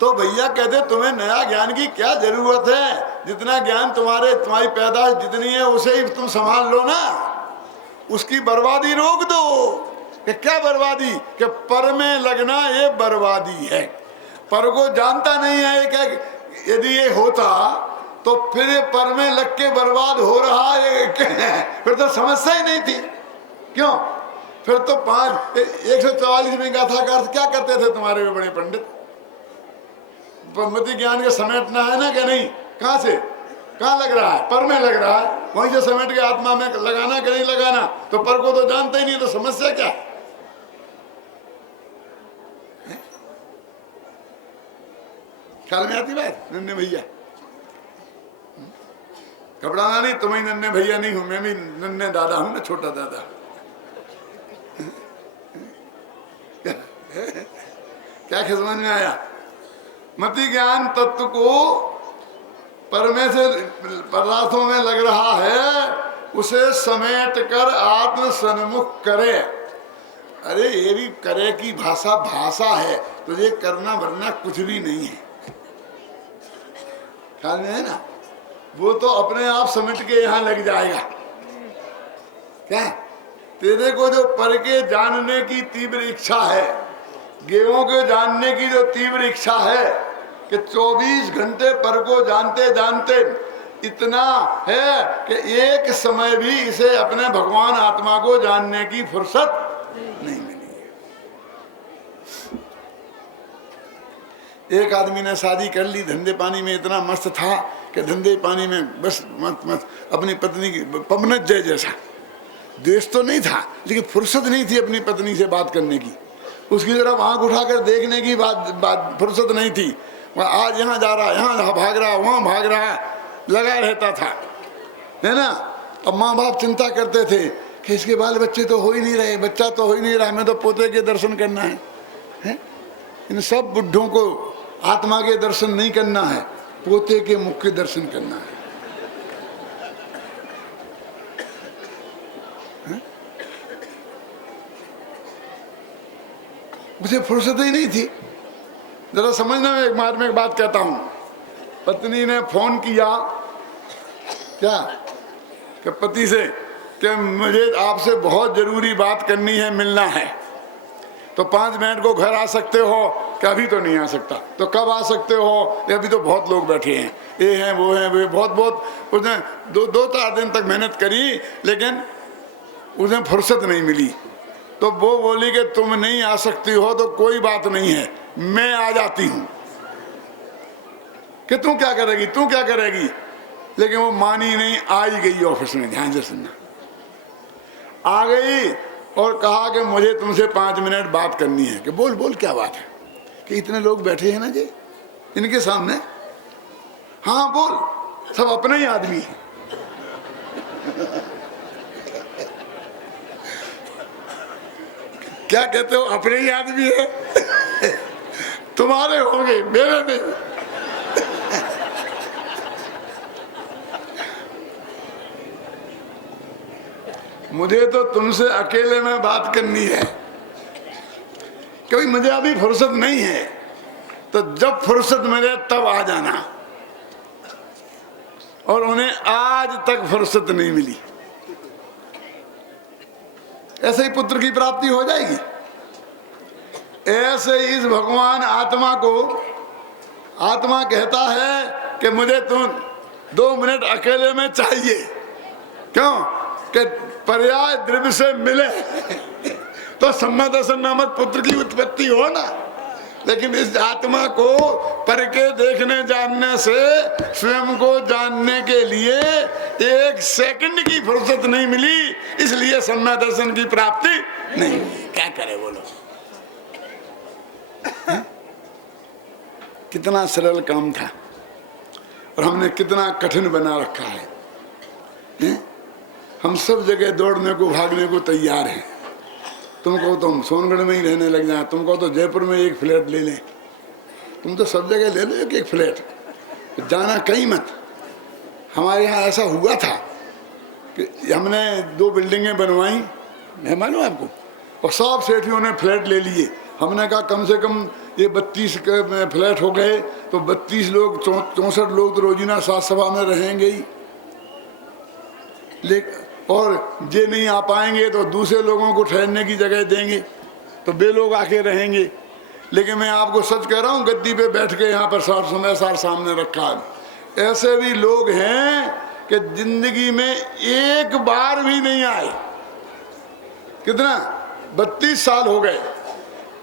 तो भैया कहते तुम्हें नया ज्ञान की क्या जरूरत है? जितना ज्ञान तुम्हारी पैदाइश जितनी है उसे ही तुम संभाल लो ना, उसकी बर्बादी रोक दो। कि क्या बर्बादी? कि पर में लगना ये बर्बादी है। पर को जानता नहीं है कि यदि ये होता तो फिर ये पर में लग के बर्बाद हो रहा है, फिर तो समस्या ही नहीं थी। क्यों? फिर तो 144 में गाथा का अर्थ क्या करते थे तुम्हारे भी बड़े पंडित? मति ज्ञान के समेटना है ना, क्या नहीं? कहां से कहां लग रहा है? पर में लग रहा है, वहीं से समेट के आत्मा में लगाना कि नहीं लगाना? तो पर को तो जानते ही नहीं, तो समस्या क्या है? ख्याल में आती बात? नन्हे भैया घबराना नहीं, तुम्हें नन्हे भैया नहीं हूं, मैं भी नन्हे दादा हूं ना, छोटा दादा। क्या समझ में आया? मति ज्ञान तत्व को पर में से पदार्थों में लग रहा है, उसे समेट कर आत्म सन्मुख करे। अरे ये भी करे की भाषा है, तो ये करना वरना कुछ भी नहीं है। ख्याल में है ना? वो तो अपने आप समेट के यहाँ लग जाएगा। क्या? तेरे को जो पर के जानने की तीव्र इच्छा है, गेवों के जानने की जो तीव्र इच्छा है कि 24 घंटे पर को जानते जानते इतना है कि एक समय भी इसे अपने भगवान आत्मा को जानने की फुर्सत नहीं मिली है। एक आदमी ने शादी कर ली, धंधे पानी में इतना मस्त था कि धंधे पानी में बस मत अपनी पत्नी की पवनत जय जैसा देश तो नहीं था, लेकिन फुर्सत नहीं थी अपनी पत्नी से बात करने की, उसकी तरफ आंख उठाकर देखने की बात फुर्सत नहीं थी। आज यहाँ जा रहा, यहाँ भाग रहा, वहाँ भाग रहा, लगा रहता था, है ना। अब माँ बाप चिंता करते थे कि इसके बाल बच्चे तो हो ही नहीं रहे, बच्चा तो हो ही नहीं रहा, हमें तो पोते के दर्शन करना है? इन सब बुढ़ों को आत्मा के दर्शन नहीं करना है, पोते के मुख के दर्शन करना है। मुझे फुर्सत ही नहीं थी। जरा समझना, मैं एक बात कहता हूं। पत्नी ने फोन किया क्या कि पति से कि मुझे आपसे बहुत जरूरी बात करनी है, मिलना है, तो 5 मिनट को घर आ सकते हो? कि अभी तो नहीं आ सकता। तो कब आ सकते हो? अभी तो बहुत लोग बैठे हैं, ये हैं वो हैं, वे बहुत उसने 2-4 दिन तक मेहनत करी, लेकिन उसे फुर्सत नहीं मिली। तो वो बोली कि तुम नहीं आ सकती हो तो कोई बात नहीं है, मैं आ जाती हूं। कि तू क्या करेगी, तू क्या करेगी? लेकिन वो मानी नहीं, आई गई ऑफिस में। ध्यान से सुनना, आ गई और कहा कि मुझे तुमसे 5 मिनट बात करनी है। कि बोल बोल क्या बात है? कि इतने लोग बैठे हैं ना जी इनके सामने। हाँ बोल, सब अपने ही आदमी हैं। क्या कहते हो? अपने ही आदमी है। तुम्हारे होंगे, मेरे नहीं। मुझे तो तुमसे अकेले में बात करनी है, क्योंकि मुझे अभी फुर्सत नहीं है। तो जब फुर्सत मिले तब आ जाना। और उन्हें आज तक फुर्सत नहीं मिली। ऐसे ही पुत्र की प्राप्ति हो जाएगी। ऐसे ही इस भगवान आत्मा को, आत्मा कहता है कि मुझे तुम 2 मिनट अकेले में चाहिए। क्यों? कि पर्याय द्रव्य से मिले तो सम्मा दर्शन नामक पुत्र की उत्पत्ति हो ना। लेकिन इस आत्मा को परके देखने जानने से स्वयं को जानने के लिए 1 सेकंड की फुर्सत नहीं मिली, इसलिए सम्मा दर्शन की प्राप्ति नहीं। क्या करे बोलो? कितना सरल काम था और हमने कितना कठिन बना रखा है। हम सब जगह दौड़ने को भागने को तैयार हैं। तुम कहो तो हम सोनगढ़ में ही रहने लग जाए, तुम कहो तो जयपुर में 1 फ्लैट ले लें, तुम तो सब जगह ले लो 1 फ्लैट, जाना कहीं मत। हमारे यहाँ ऐसा हुआ था कि हमने 2 बिल्डिंगें बनवाई, है मालूम आपको, और सब सेठियों ने फ्लैट ले लिए। हमने कहा कम से कम ये 32 फ्लैट हो गए तो 32 लोग 64 लोग तो रोजीना साथ सभा में रहेंगे ही। और जे नहीं आ पाएंगे तो दूसरे लोगों को ठहरने की जगह देंगे, तो वे लोग आके रहेंगे। लेकिन मैं आपको सच कह रहा हूँ, गद्दी पे बैठ के यहाँ पर समय सामने रखा है। ऐसे भी लोग हैं कि जिंदगी में 1 बार भी नहीं आए। कितना 32 साल हो गए,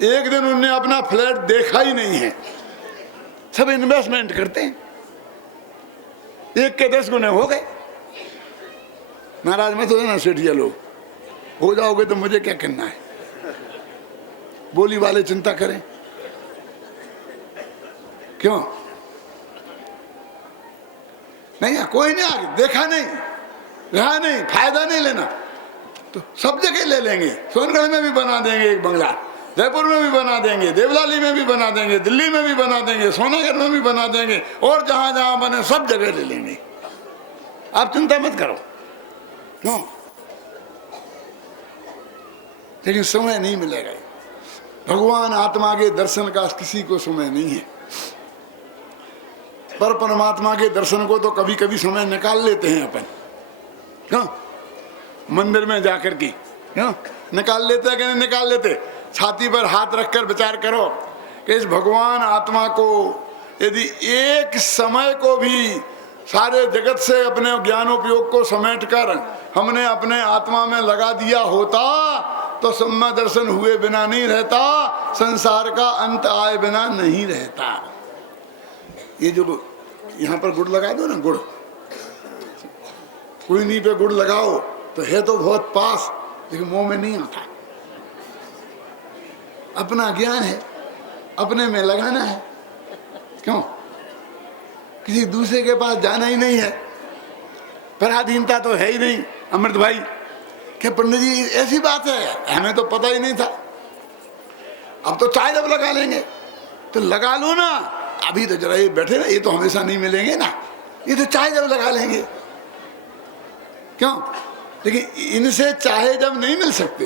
एक दिन उन्होंने अपना फ्लैट देखा ही नहीं है। सब इन्वेस्टमेंट करते हैं, 1 के 10 गुने हो गए। नाराज मत हो ना सेठिया लोग, हो जाओगे तो मुझे क्या करना है? बोली वाले चिंता करें क्यों? नहीं, कोई नहीं आगे देखा नहीं, रहा नहीं, फायदा नहीं लेना तो सब जगह ले लेंगे। सोनगढ़ में भी बना देंगे 1 बंगला, जयपुर में भी बना देंगे, देवलाली में भी बना देंगे, दिल्ली में भी बना देंगे, सोनागढ़ में भी बना देंगे, और जहां जहां बने सब जगह ले लेंगे। आप चिंता मत करो। क्यों? लेकिन समय नहीं मिलेगा। भगवान आत्मा के दर्शन का किसी को समय नहीं है। पर परमात्मा के दर्शन को तो कभी कभी समय निकाल लेते हैं अपन। क्यों? मंदिर में जाकर के क्यों निकाल लेते हैं कि नहीं निकाल लेते? छाती पर हाथ रखकर विचार करो कि इस भगवान आत्मा को यदि 1 समय को भी सारे जगत से अपने ज्ञानोपयोग को समेटकर हमने अपने आत्मा में लगा दिया होता तो सम्मा दर्शन हुए बिना नहीं रहता, संसार का अंत आए बिना नहीं रहता। ये जो यहाँ पर गुड़ लगा दो ना, गुड़ कुइनी पे गुड़ लगाओ तो है तो बहुत पास, लेकिन मुंह में नहीं आता। अपना ज्ञान है, अपने में लगाना है। क्यों? किसी दूसरे के पास जाना ही नहीं है। पराधीनता तो है ही नहीं। अमृत भाई क्या पंडित जी ऐसी बात है, हमें तो पता ही नहीं था। अब तो चाय जब लगा लेंगे तो लगा लो ना, अभी तो जरा ये बैठे ना, ये तो हमेशा नहीं मिलेंगे ना, ये तो चाय जब लगा लेंगे। क्यों? लेकिन इनसे चाहे जब नहीं मिल सकते,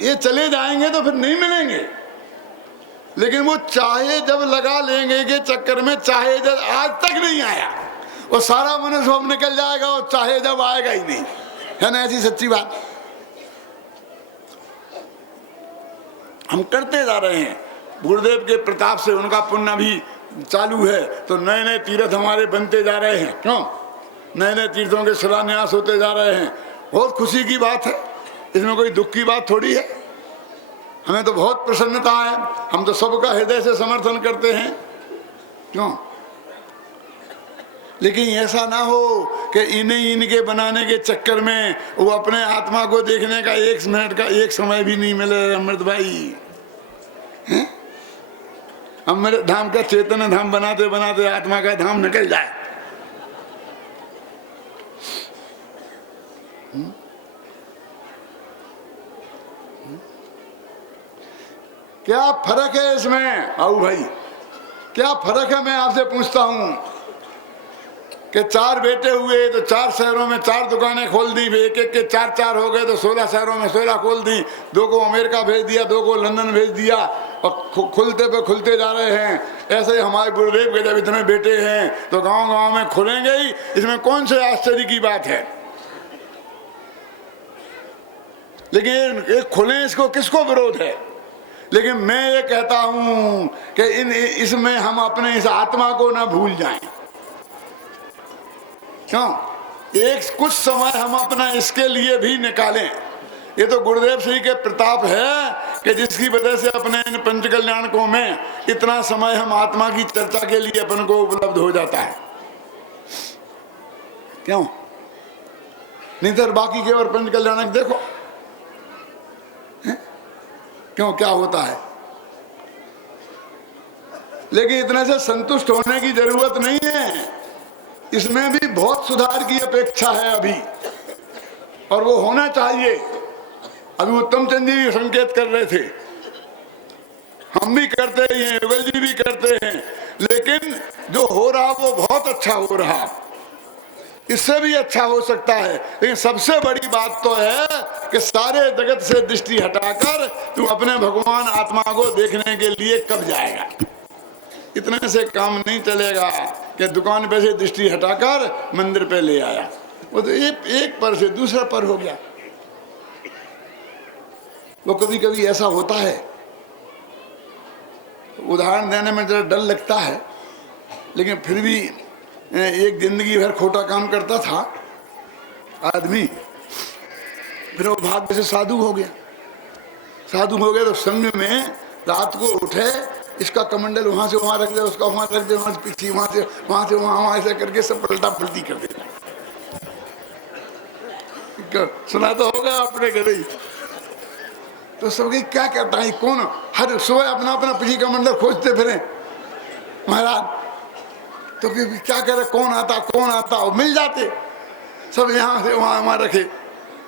ये चले जाएंगे तो फिर नहीं मिलेंगे। लेकिन वो चाहे जब लगा लेंगे के चक्कर में चाहे जब आज तक नहीं आया, वो सारा मनुष्य अब निकल जाएगा और चाहे जब आएगा ही नहीं। है ना ऐसी सच्ची बात? हम करते जा रहे हैं। गुरुदेव के प्रताप से उनका पुण्य भी चालू है, तो नए नए तीर्थ हमारे बनते जा रहे हैं। क्यों? नए नए तीर्थों के शिलान्यास होते जा रहे हैं। बहुत खुशी की बात है, इसमें कोई दुख की बात थोड़ी है। हमें तो बहुत प्रसन्नता है, हम तो सबका हृदय से समर्थन करते हैं। क्यों? लेकिन ऐसा ना हो कि इन्हें इनके बनाने के चक्कर में वो अपने आत्मा को देखने का 1 मिनट का एक समय भी नहीं मिले। अमृत भाई, अमृत धाम का चेतन धाम बनाते बनाते आत्मा का धाम निकल जाए। क्या फर्क है इसमें? आओ भाई, क्या फर्क है? मैं आपसे पूछता हूं कि 4 बेटे हुए तो 4 शहरों में 4 दुकानें खोल दी, एक एक के 4 हो गए तो 16 शहरों में 16 खोल दी, 2 को अमेरिका भेज दिया, 2 को लंदन भेज दिया और खुलते पे खुलते जा रहे हैं। ऐसे ही हमारे गुरुदेव के जब इतने बेटे हैं तो गांव गांव में खुलेंगे ही, इसमें कौन से आश्चर्य की बात है? लेकिन एक खुले, इसको किसको विरोध है? लेकिन मैं ये कहता हूं कि इसमें हम अपने इस आत्मा को ना भूल जाएं। क्यों? एक कुछ समय हम अपना इसके लिए भी निकालें। ये तो गुरुदेव श्री के प्रताप है कि जिसकी वजह से अपने इन पंच कल्याणकों में इतना समय हम आत्मा की चर्चा के लिए अपन को उपलब्ध हो जाता है। क्यों? नहीं तो बाकी के और पंच कल्याणक देखो क्यों क्या होता है। लेकिन इतने से संतुष्ट होने की जरूरत नहीं है, इसमें भी बहुत सुधार की अपेक्षा है अभी, और वो होना चाहिए। अभी उत्तम चंद जी संकेत कर रहे थे, हम भी करते हैं, युगल जी भी करते हैं, लेकिन जो हो रहा वो बहुत अच्छा हो रहा, इससे भी अच्छा हो सकता है। लेकिन सबसे बड़ी बात तो है कि सारे जगत से दृष्टि हटाकर तू अपने भगवान आत्मा को देखने के लिए कब जाएगा। इतने से काम नहीं चलेगा कि दुकान पे से दृष्टि हटाकर मंदिर पे ले आया, वो तो एक पर से दूसरा पर हो गया। वो कभी कभी ऐसा होता है, उदाहरण देने में जरा डर लगता है, लेकिन फिर भी एक जिंदगी भर खोटा काम करता था आदमी, फिर वो भाग्य से साधु हो गया। साधु हो गया तो संग में रात को उठे, इसका कमंडल वहां से वहां रख दे, उसका वहां रख दे, वहां से पीछे, वहां से वहां ऐसा करके सब पलटा पलटी कर देता। सुना तो होगा आपने घर ही। तो सब क्या कहता है, कौन हर सुबह अपना अपना पीछे कमंडल खोजते फिरे महाराज। तो फिर क्या करे, कौन आता और मिल जाते सब, यहाँ से वहाँ रखे।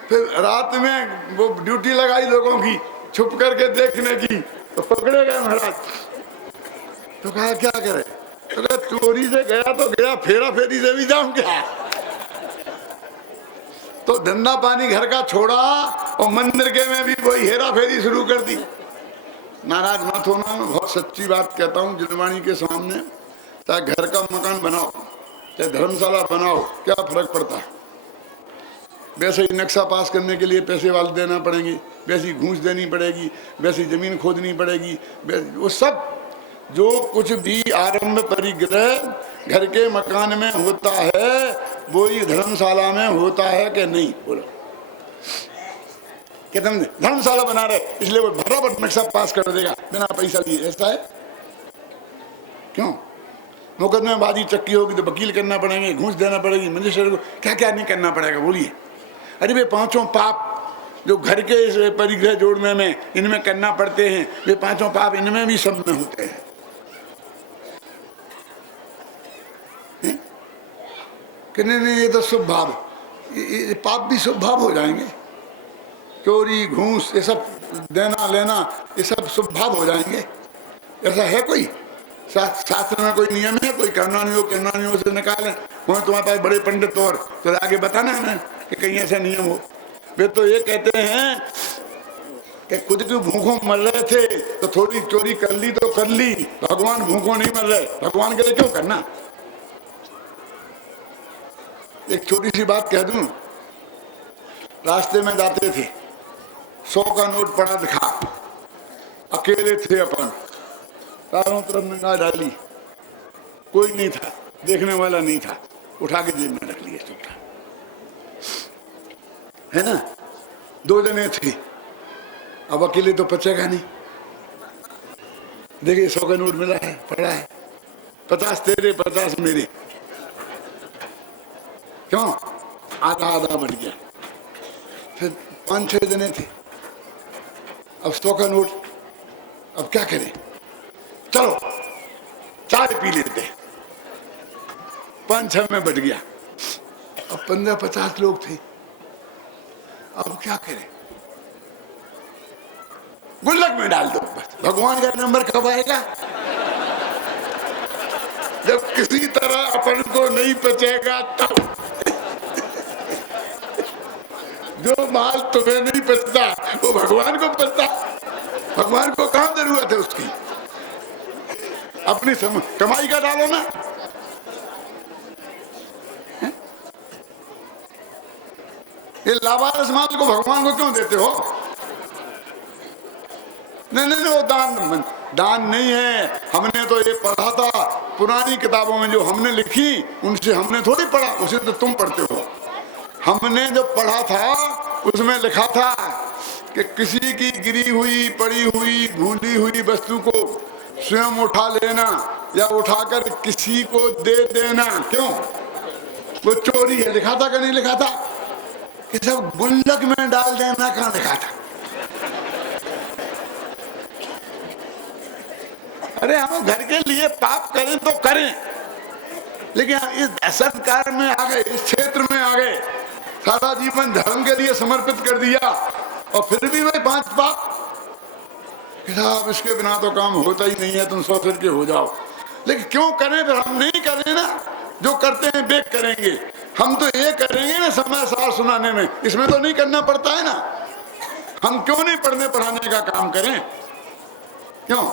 फिर रात में वो ड्यूटी लगाई लोगों की छुप करके देखने की, तो पकड़े गए महाराज। तो कहा क्या करे, तो कहा चोरी से गया तो गया, फेरा फेरी से भी जाऊं क्या। तो धंधा पानी घर का छोड़ा और मंदिर के में भी वही हेरा फेरी शुरू कर दी। नाराज मत होना, मैं बहुत सच्ची बात कहता हूँ जिनवाणी के सामने। चाहे घर का मकान बनाओ, चाहे धर्मशाला बनाओ, क्या फर्क पड़ता है। वैसे ही नक्शा पास करने के लिए पैसे वाले देना पड़ेंगे, वैसी घूस देनी पड़ेगी, वैसी जमीन खोदनी पड़ेगी, वो सब जो कुछ भी आरंभ परिग्रह घर के मकान में होता है वो ही धर्मशाला में होता है कि नहीं? बोलो कि तुम धर्मशाला बना रहे इसलिए वो बराबर नक्शा पास कर देगा बिना पैसा लिए, ऐसा है? क्यों? मुकदमेबाजी चक्की होगी तो वकील करना पड़ेंगे, घूस देना पड़ेगी, मजिस्ट्रेट को क्या क्या नहीं करना पड़ेगा। बोलिए, अरे वे 5 पाप जो घर के परिग्रह जोड़ने में इनमें करना पड़ते हैं, वे 5 पाप इनमें भी सब में होते हैं। कि नहीं ये तो शुभ भाव, ये पाप भी शुभ भाव हो जाएंगे। चोरी घूस ये सब देना लेना ये सब शुभ भाव हो जाएंगे। ऐसा है कोई शास्त्र में कोई नियम है? कोई करना नहीं हो से निकाले। वहाँ तुम्हारे पास बड़े पंडित और तो आगे बताना है कि कहीं ऐसा नियम हो। वे तो ये कहते हैं कि खुद के भूखों मर रहे थे तो थोड़ी चोरी कर ली तो कर ली, भगवान भूखों नहीं मर रहे, भगवान के लिए क्यों करना। एक छोटी सी बात कह दूं, रास्ते में जाते थे, 100 का नोट पड़ा दिखा, अकेले थे अपन, चारों तरफ निगाह डाली, कोई नहीं था, देखने वाला नहीं था, उठा के जेब में रख लिया चुपचाप, है ना। 2 जने थे, अब अकेले तो बचेगा नहीं। देखिए 100 का नोट मिला है, पड़ा है, 50 तेरे 50 मेरे, क्यों? आधा आधा बढ़ गया। फिर 5-6 दिन थे, अब 100 का नोट, अब क्या करें? चलो चाय पी लेते। 5-6 में बढ़ गया, अब 15-50 लोग थे, अब क्या करें? गुल्लक में डाल दो बस। भगवान का नंबर कब आएगा? जब किसी तरह अपन को नहीं पचेगा तब। जो माल तुम्हें नहीं पचता वो भगवान को पचता। भगवान को कहां जरूरत है उसकी? अपनी कमाई का डालो ना। ये लावारिस माल को भगवान को क्यों देते हो? नहीं, वो दान नहीं है। हमने तो ये पढ़ा था पुरानी किताबों में, जो हमने लिखी उनसे हमने थोड़ी पढ़ा, उसे तो तुम पढ़ते हो। हमने जो पढ़ा था उसमें लिखा था कि किसी की गिरी हुई, पड़ी हुई, भूली हुई वस्तु को स्वयं उठा लेना या उठाकर किसी को दे देना, क्यों? वो चोरी है। लिखा था कि नहीं लिखा था? कि सब गुल्लक में डाल देना कहाँ लिखा था? अरे हम घर के लिए पाप करें तो करें, लेकिन इस दहशत कार्य में आ गए, इस क्षेत्र में आ गए, सारा जीवन धर्म के लिए समर्पित कर दिया और फिर भी वही 5 पाप। साहब इसके बिना तो काम होता ही नहीं है, तुम 100 फिर के हो जाओ। लेकिन क्यों करें? फिर हम नहीं करें ना, जो करते हैं बेक करेंगे। हम तो ये करेंगे ना समय सार सुनाने में, इसमें तो नहीं करना पड़ता है ना। हम क्यों नहीं पढ़ने पढ़ाने का काम करें? क्यों?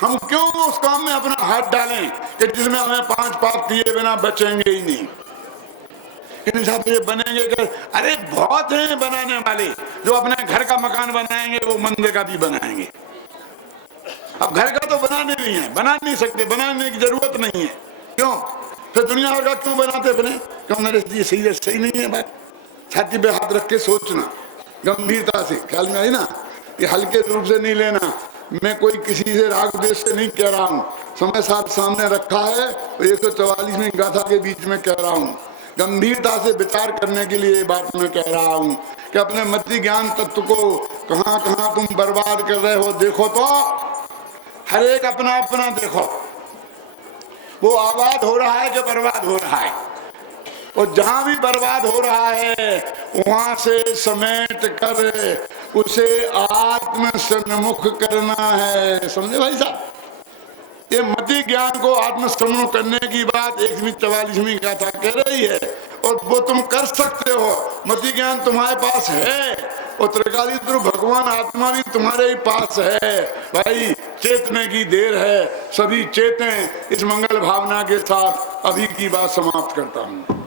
हम क्यों उस काम में अपना हाथ डालें कि जिसमें हमें 5 पाप किए बिना बचेंगे ही नहीं? इन हिसाब से बनेंगे कि अरे बहुत हैं बनाने वाले, जो अपने घर का मकान बनाएंगे वो मंदिर का भी बनाएंगे। अब घर का तो बनाने नहीं है, बना नहीं सकते, बनाने की जरूरत नहीं है। क्यों? फिर दुनिया भर का क्यों बनाते अपने? क्यों? नरेश जी सही नहीं है बात। छाती पे हाथ रख के सोचना गंभीरता से, ख्याल में आई ना? ये हल्के रूप से नहीं लेना। मैं कोई किसी से राग द्वेष से नहीं कह रहा हूँ, समय साथ सामने रखा है, 144वें गाथा के बीच में कह रहा हूँ। गंभीरता से विचार करने के लिए ये बात मैं कह रहा हूँ कि अपने मति ज्ञान तत्व को कहाँ कहाँ तुम बर्बाद कर रहे हो। देखो तो हर एक अपना अपना देखो, वो आबाद हो रहा है कि बर्बाद हो रहा है। और जहां भी बर्बाद हो रहा है वहां से समेट कर उसे आत्म सन्मुख करना है। समझे भाई साहब? ये मति ज्ञान को आत्म सन्मुख करने की बात 144वीं गाथा कह रही है, और वो तुम कर सकते हो। मति ज्ञान तुम्हारे पास है और त्रिकालीश्वर भगवान आत्मा भी तुम्हारे ही पास है। भाई चेतने की देर है, सभी चेतें। इस मंगल भावना के साथ अभी की बात समाप्त करता हूँ।